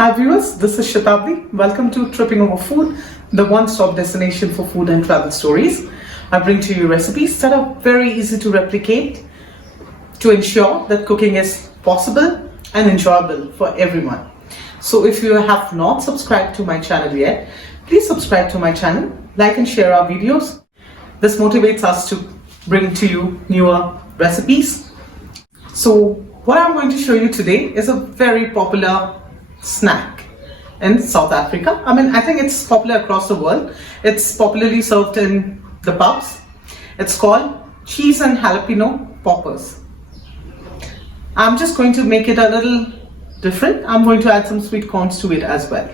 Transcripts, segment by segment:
Hi viewers, this is Shatabdi. Welcome to Tripping Over Food, the one-stop destination for food and travel stories. I bring to you recipes that are very easy to replicate to ensure that cooking is possible and enjoyable for everyone. So if you have not subscribed to my channel yet, please subscribe to my channel, like and share our videos. This motivates us to bring to you newer recipes. So what I'm going to show you today is a very popular snack in South Africa. I think it's popular across the world. It's popularly served in the pubs. It's called cheese and jalapeno poppers. I'm just going to make it a little different. I'm going to add some sweet corns to it as well.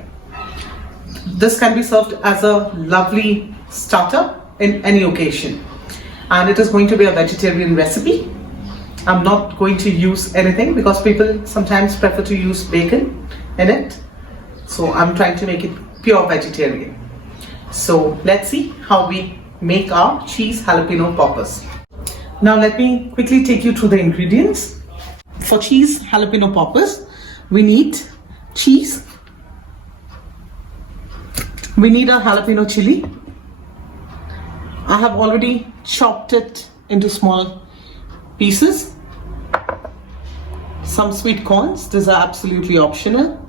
This can be served as a lovely starter in any occasion. And it is going to be a vegetarian recipe. I'm not going to use anything because people sometimes prefer to use bacon in it. So I'm trying to make it pure vegetarian. So let's see how we make our cheese jalapeno poppers. Now let me quickly take you through the ingredients. For cheese jalapeno poppers, we need cheese. We need a jalapeno chili. I have already chopped it into small pieces. Some sweet corns, these are absolutely optional.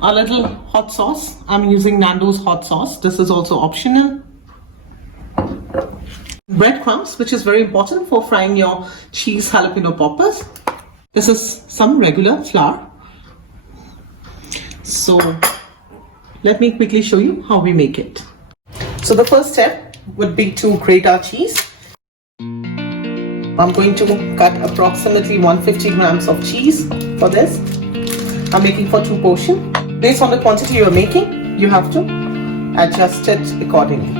A little hot sauce, I'm using Nando's hot sauce, this is also optional. Breadcrumbs, which is very important for frying your cheese jalapeno poppers. This is some regular flour. So let me quickly show you how we make it. So the first step would be to grate our cheese. I'm going to cut approximately 150 grams of cheese for this. I'm making for 2 portions. Based on the quantity you're making, you have to adjust it accordingly.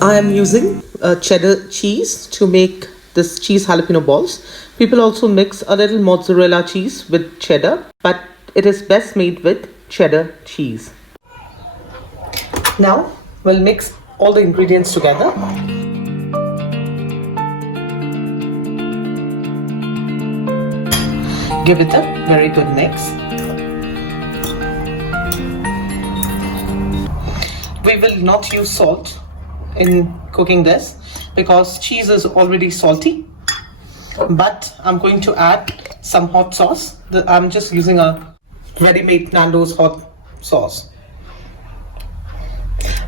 I am using cheddar cheese to make this cheese jalapeno balls. People also mix a little mozzarella cheese with cheddar, but it is best made with cheddar cheese. Now we'll mix all the ingredients together. Give it a very good mix. We will not use salt in cooking this because cheese is already salty, but I'm going to add some hot sauce. I'm just using a ready-made Nando's hot sauce.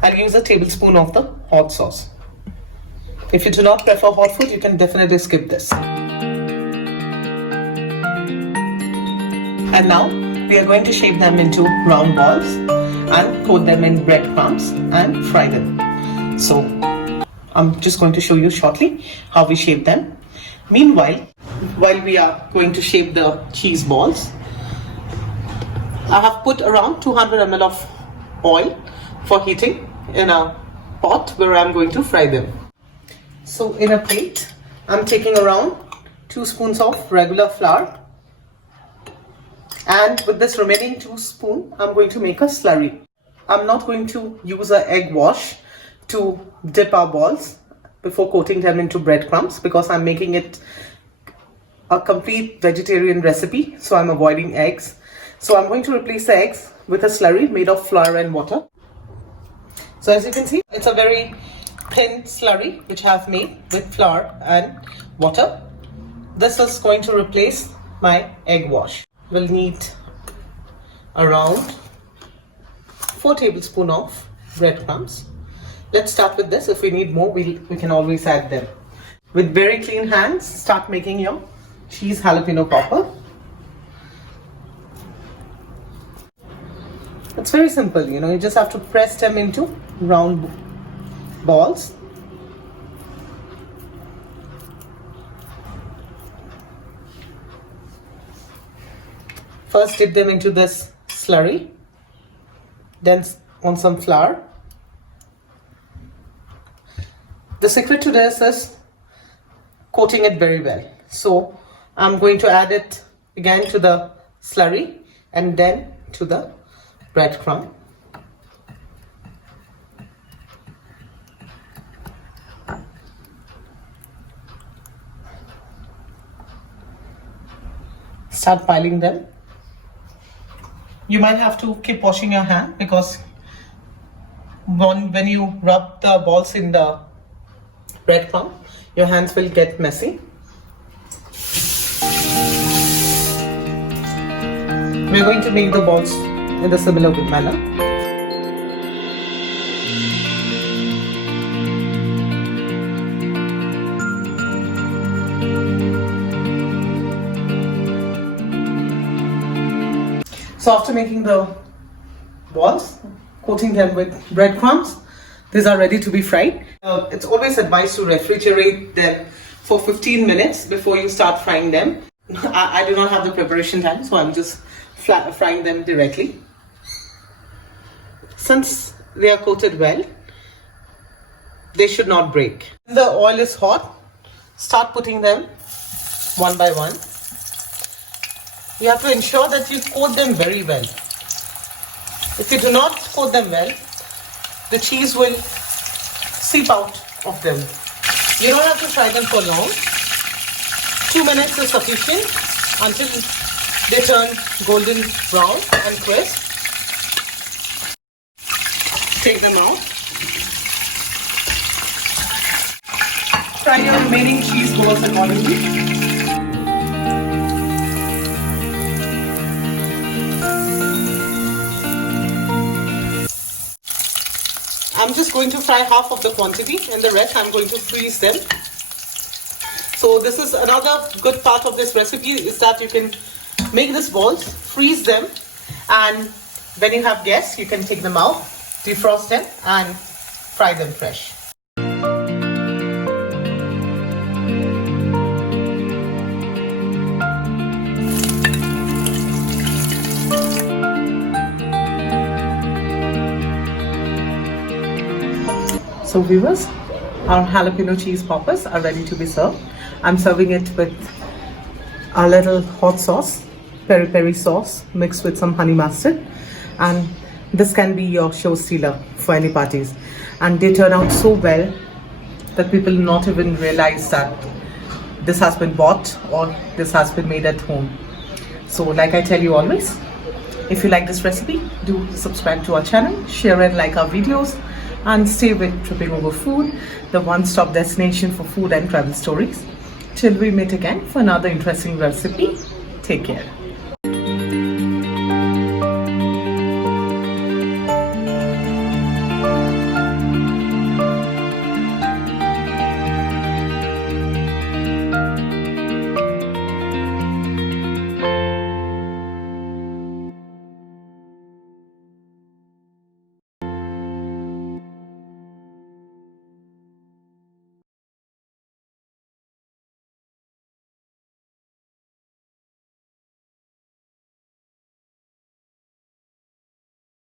I'll use a tablespoon of the hot sauce. If you do not prefer hot food, you can definitely skip this. And now we are going to shape them into round balls and coat them in breadcrumbs and fry them. So I'm just going to show you shortly how we shape them. Meanwhile, while we are going to shape the cheese balls, I have put around 200 ml of oil for heating in a pot where I'm going to fry them. So in a plate, I'm taking around 2 spoons of regular flour, and with this remaining 2 spoons, I'm going to make a slurry. I'm not going to use an egg wash to dip our balls before coating them into breadcrumbs because I'm making it a complete vegetarian recipe, so I'm avoiding eggs. So I'm going to replace the eggs with a slurry made of flour and water. So as you can see, it's a very thin slurry which I have made with flour and water. This is going to replace my egg wash. We'll need around 4 tablespoons of breadcrumbs. Let's start with this. If we need more, we can always add them. With very clean hands, start making your cheese jalapeno popper. It's very simple, you just have to press them into round balls. First dip them into this slurry, then on some flour. The secret to this is coating it very well. So I'm going to add it again to the slurry and then to the breadcrumb. start piling them. You might have to keep washing your hand because when you rub the balls in the breadcrumb, your hands will get messy. We're going to make the balls in the similar manner. So after making the balls, coating them with breadcrumbs, these are ready to be fried. It's always advised to refrigerate them for 15 minutes before you start frying them. I do not have the preparation time, so I'm just frying them directly. Since they are coated well, they should not break. When the oil is hot, start putting them one by one. You have to ensure that you coat them very well. If you do not coat them well, the cheese will seep out of them. You don't have to fry them for long. 2 minutes is sufficient until they turn golden brown and crisp. Take them out. Fry your remaining cheese balls accordingly. I'm just going to fry half of the quantity and the rest I'm going to freeze them. So this is another good part of this recipe is that you can make these balls, freeze them, and when you have guests, you can take them out, defrost them and fry them fresh. So viewers, our jalapeno cheese poppers are ready to be served. I'm serving it with a little hot sauce, peri peri sauce mixed with some honey mustard, and this can be your show stealer for any parties. And they turn out so well that people not even realize that this has been bought or this has been made at home. So like I tell you always, if you like this recipe, do subscribe to our channel, share and like our videos, and stay with Tripping Over Food, the one-stop destination for food and travel stories. Till we meet again for another interesting recipe, take care.